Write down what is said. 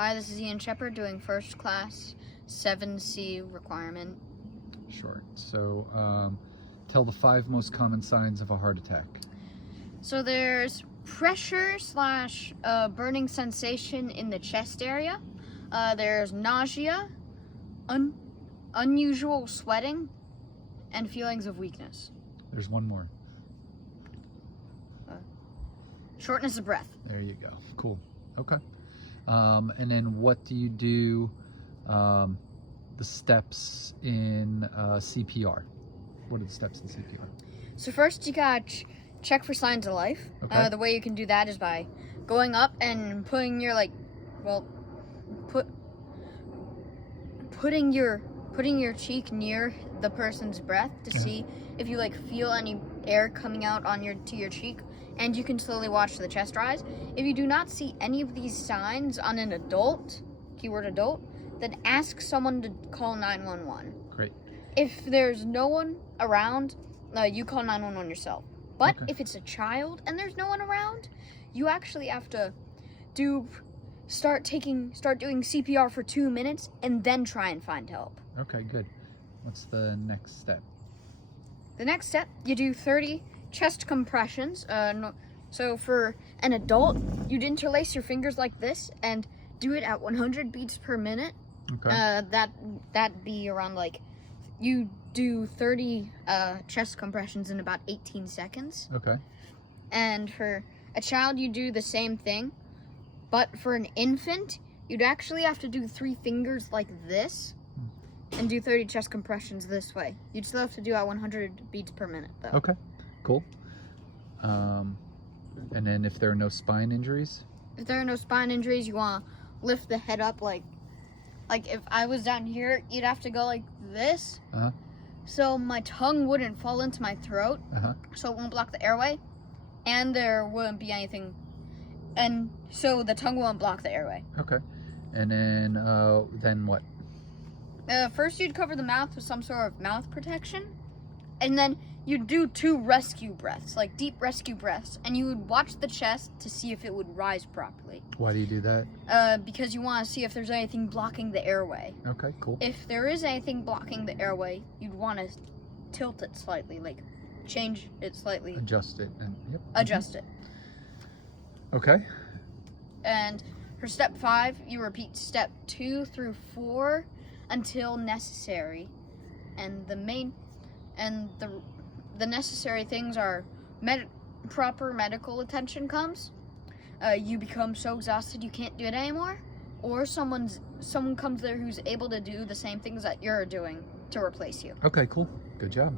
Hi, this is Ian Shepard doing first class 7C requirement. Sure. So, tell the 5 most common signs of a heart attack. So there's pressure slash burning sensation in the chest area. There's nausea, unusual sweating, and feelings of weakness. There's one more. Shortness of breath. There you go. Cool. Okay. And then what do you do, the steps in CPR? What are the steps in CPR? So first you gotta check for signs of life. Okay. The way you can do that is by going up and putting your putting your cheek near the person's breath to see if you feel any air coming out to your cheek, and you can slowly watch the chest rise. If you do not see any of these signs on an adult, keyword adult, then ask someone to call 911. Great. If there's no one around, you call 911 yourself. But Okay. if it's a child and there's no one around, you actually have to start doing CPR for 2 minutes and then try and find help. Okay, good. What's the next step? The next step, you do 30 chest compressions. So for an adult, you'd interlace your fingers like this and do it at 100 beats per minute. Okay. That'd be around you do 30 chest compressions in about 18 seconds. Okay. And for a child, you do the same thing. But for an infant, you'd actually have to do 3 fingers like this and do 30 chest compressions this way. You'd still have to do at 100 beats per minute, though. Okay. Cool. And then if there are no spine injuries? If there are no spine injuries, you want to lift the head up like if I was down here, you'd have to go like this. Uh-huh. So my tongue wouldn't fall into my throat, Uh-huh. so it won't block the airway, and there wouldn't be anything, and so the tongue won't block the airway. Okay. And then what? First, you'd cover the mouth with some sort of mouth protection, and then you'd do 2 rescue breaths, like deep rescue breaths, and you would watch the chest to see if it would rise properly. Why do you do that? Because you want to see if there's anything blocking the airway. Okay, cool. If there is anything blocking the airway, you'd want to tilt it slightly, change it slightly, Adjust it. And yep. adjust it. Okay. And for step 5, you repeat step 2 through 4 until necessary. And the necessary things are proper medical attention comes. You become so exhausted you can't do it anymore, or someone comes there who's able to do the same things that you're doing to replace you. Okay, cool. Good job.